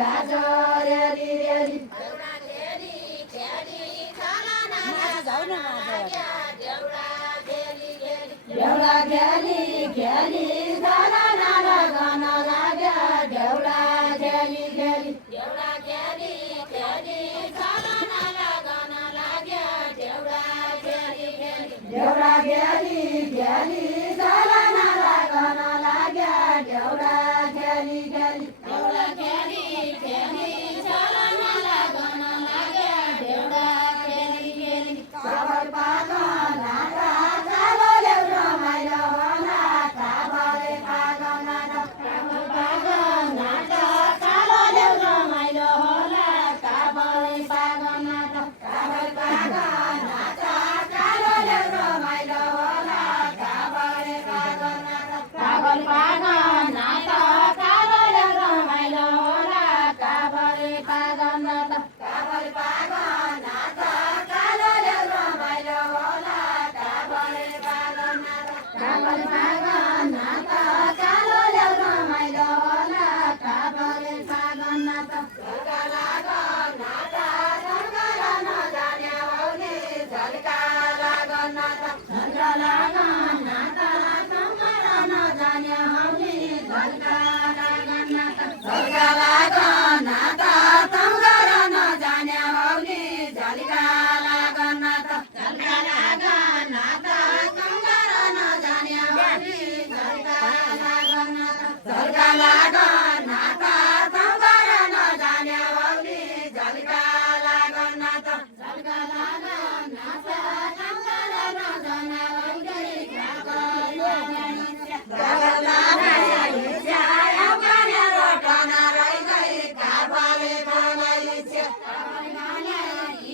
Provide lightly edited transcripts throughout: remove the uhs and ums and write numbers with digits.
गाजरेली रेली देउडा खेली खेली सारा नारा गाना लाग्या देउडा खेली खेली देउडा खेली खेली सारा नारा गाना लाग्या देउडा खेली खेली देउडा खेली खेली सारा नारा गाना लाग्या देउडा खेली खेली देउडा खेली खेली सारा नारा गाना लाग्या देउडा खेली खेली काबर पाका नारा कालो देउडा माइलो होला काबरे पाका नारा काबर पाका नारा कालो देउडा माइलो होला काबरे पाका नारा काबर पाका नारा कालो देउडा माइलो होला काबरे पाका नारा काबर पाका नारा कालो देउडा माइलो होला काबरे पाका नारा काबर पाका नारा कालो देउडा माइलो होला काबरे पाका नारा काबर पाका नारा कालो देउडा माइलो होला काबरे पाका नारा झल्का लाग नारा झल्का नजाने औली झल्का लाग नारा झल्का लाग नारा झल्का नजाने औली झल्का लाग नारा झल्का लाग नारा झल्का नजाने औली झल्का लाग नारा झल्का लाग नारा झल्का नजाने औली झल्का लाग नारा झल्का लाग नारा झल्का नजाने औली झल्का लाग नारा झल्का लाग नारा झल्का नजाने औली झल्का लाग नारा इच्छा एउटाले रोटना रहि गई काबरे मलाई इच्छा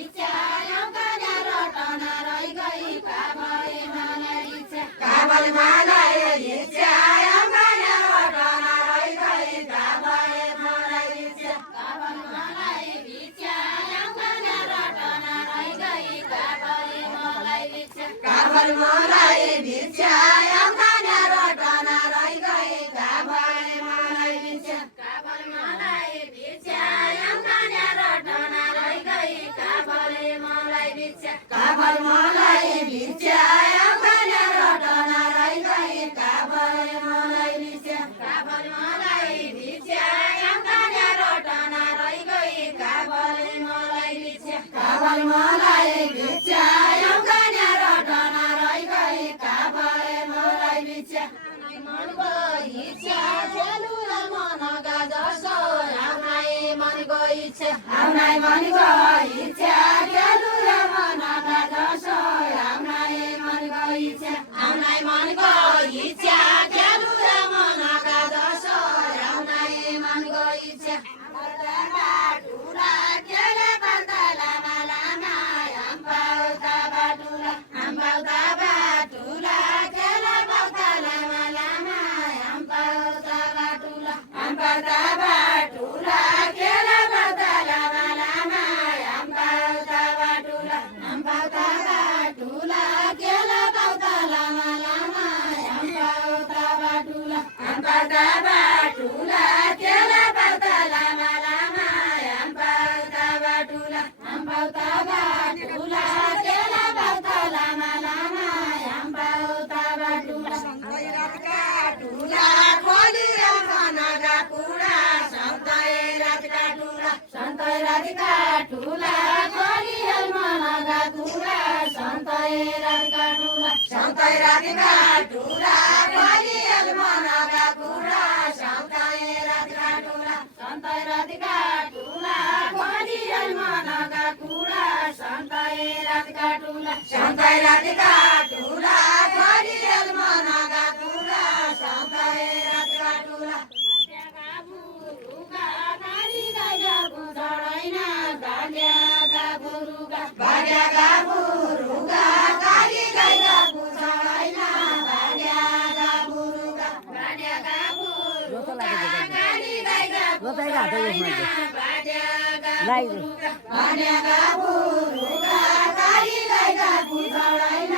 इच्छा एउटाले रोटना रहि गई काबरे मलाई इच्छा काबरे मलाई इच्छा एउटाले रोटना रहि गई काबरे मलाई इच्छा काबरे मलाई इच्छा एउटाले रोटना रहि गई काबरे मलाई इच्छा काबरे मलाई इच्छा एउटाले रोटना रहि गई काबरे मलाई इच्छा काबरे मलाई इच्छा एउटाले रोटना रहि गई काबरे मलाई इच्छा काबरे मलाई इच्छा एउटाले रोटना रहि गई काबरे मलाई इच्छा काबरे मलाई इच्छा एउटाले रोटना रहि गई काबरे मलाई इच्छा काबरे मलाई इच्छा एउटाले रोटना रहि गई काबरे मलाई इच्छा मनको इच्छा खेलु र मनका जसो आउनै मनको इच्छा आउनै मनको इच्छा खेलु र मनका जसो आउनै मनको इच्छा आउनै मनको इच्छा खेलु र मनका जसो आउनै मनको इच्छा बाटुला केले पर्दा लामा लामा अम्बाउता बाटुला अम्बाउता बाटुला केले पर्दा लामा लामा अम्बाउता बाटुला अम्बाउता बाटुला केले पर्दा लामा लामा अम्बाउता बाटुला अम्बाउता बाटुला केले पर्दा लामा लामा अम्बाउता बाटुला अम्बाउता बाटुला केले पर्दा लामा लामा अम्बाउता बाटुला अम्बाउता बाटुला केले पर्दा लामा लामा अम्बाउता बाटुला रातका टुला खोली मनका कुरा सन्तै रातका टुला सन्तै रातका टुला खोली मनका कुरा सन्तै रातका टुला सन्तै रातका टुला खोली मनका कुरा सन्तै रातका टुला सन्तै रातका टुला खोली मनका कुरा सन्तै रातका टुला सन्तै रातका टुला खोली मनका कुरा सन्तै रातका टुला भाग्यका बुरुगा काली गैगा पुछाइन भाग्यका बुरुगा भाग्यका बुरुगा काली गैगा पुछाइन भाग्यका बुरुगा काली गैगा पुछाइन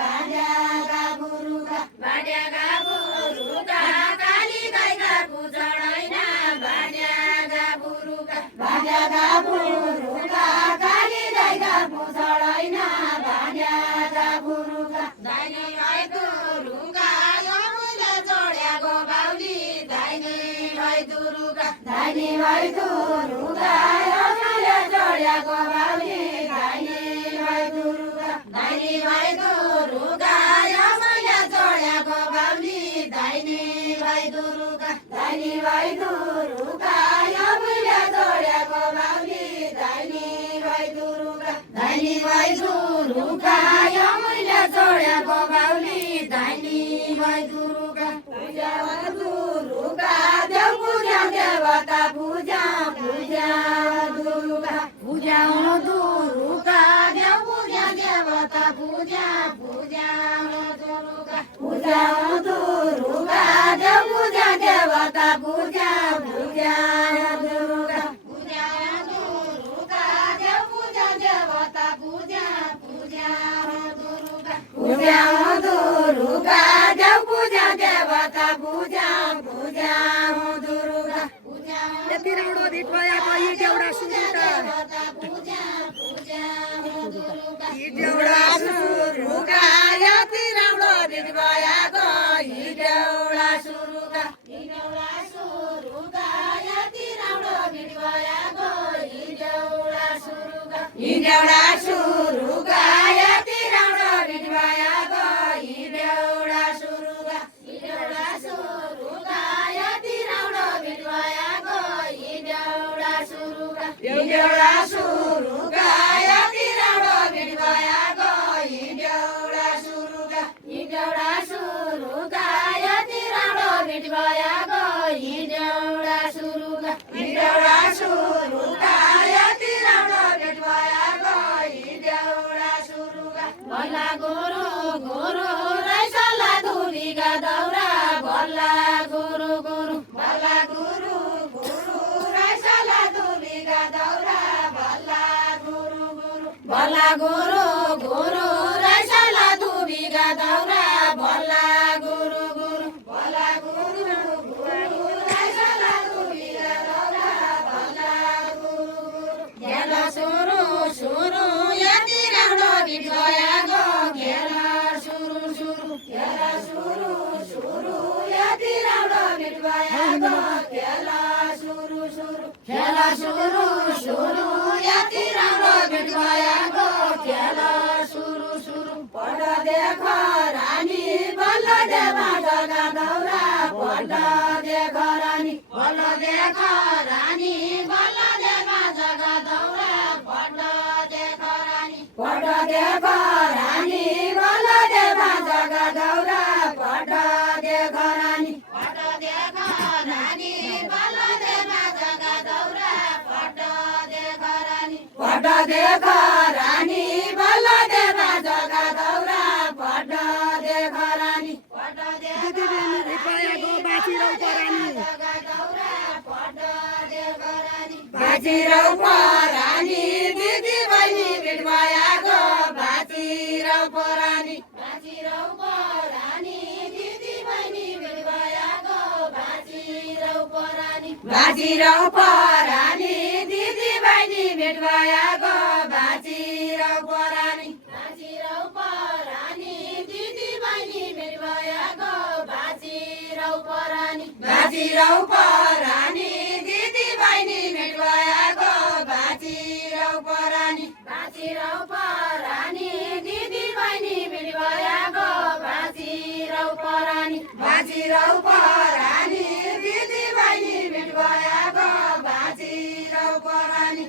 भाग्यका बुरुगा भाग्यका बुरुगा काली गैगा पुछाइन भाग्यका बुरुगा धानी भाइ दुरुगा मैले जोड्याको बाहुली धानी भाइ दुरुगा धानी भाइ दुरुगा मैले जोड्याको बाहुली धानी भाइ दुरुगा धानी भाइ दुरुगा मैले जोड्याको बाहुली धानी भाइ दुरुगा धानी भाइ दुरुगा मैले जोड्याको बाहुली धानी भाइ दुरुगा पूजा दुरुगा देव पूजा देवता पूजा पूजा दुरुगा पूजा दुरुगा देव पूजा देवता पूजा पूजा दुरुगा पूजा दुरुगा देव पूजा देवता पूजा पूजा दुरुगा पूजा दुरुगा देव पूजा देवता पूजा पूजा दुरुगा पूजा दुरुगा देव पूजा देवता पूजा पूजा दुरुगा यति राम्रो गीत भएको गीत एउटा सुरुका गीत एउटा सुरुका यति राम्रो गीत भएको गीत एउटा सुरुका यति राम्रो गीत भएको गीत एउटा सुरुका गीत एउटा सुरुका यति राम्रो गीत भएको गीत एउटा सुरुका गीत एउटा सुरुका यति राम्रो गीत भएको गीत एउटा सुरुका गीत एउटा सुरुका यति राम्रो गीत भएको गीत एउटा सुरुका गीत एउटा सुरुका यति राम्रो गीत भएको गीत एउटा सुरुका गीत एउटा सुरुका यति राम्रो गीत भएको गीत एउटा सुरुका भला गुरु गुरु रैसला धुलीका दौरा भला गुरु गुरु भला गुरु गुरु रैसला धुलीका दौरा भला गुरु गुरु भला गुरु गुरु रैसला धुलीका दौरा भला गुरु गुरु भला गुरु गुरु रैसला धुलीका दौरा भला गुरु गुरु खेल सुरु सुरु यति राम्रो गीत गएको खेल सुरु सुरु खेल सुरु सुरु यति राम्रो गीत गएको खेल सुरु सुरु खेल सुरु सुरु यति राम्रो गीत गएको खेल सुरु सुरु पढ देख रानी बल्ल देवा जगा दौरा पढ देख रानी बल्ल देख रानी बल्ल देवा जगा दौरा पढ देख रानी पढ देख रानी बल्ल देवा जगा दौरा पढ देख रानी पढ देख रानी बल्ल देवा जगा दौरा पढ देख रानी पढ देख रानी बल्ल देवा जगा दौरा पढ देख रानी पढ देख भएको बाँचिरौ परानी जगा दौरा पढ देख रानी बाँचिरौ परानी दिदी बहिनी भेट भएको बाँचिरौ परानी बाँचिरौ परानी दिदी बहिनी भेट भएको बाँचिरौ परानी बाँचिरौ परानी दिदी बहिनी भेट भएको बाँचिरौ परानी बाँचिरौ परानी दिदी बहिनी भेट भएको बाँचिरौ परानी बाँचिरौ परानी दिदी बहिनी भेट भएको बाँचिरौ परानी बाँचिरौ परानी दिदी बहिनी भेट भएको बाँचिरौ परानी बाँचिरौ परानी दिदी बहिनी भेट भएको बाँचिरौ परानी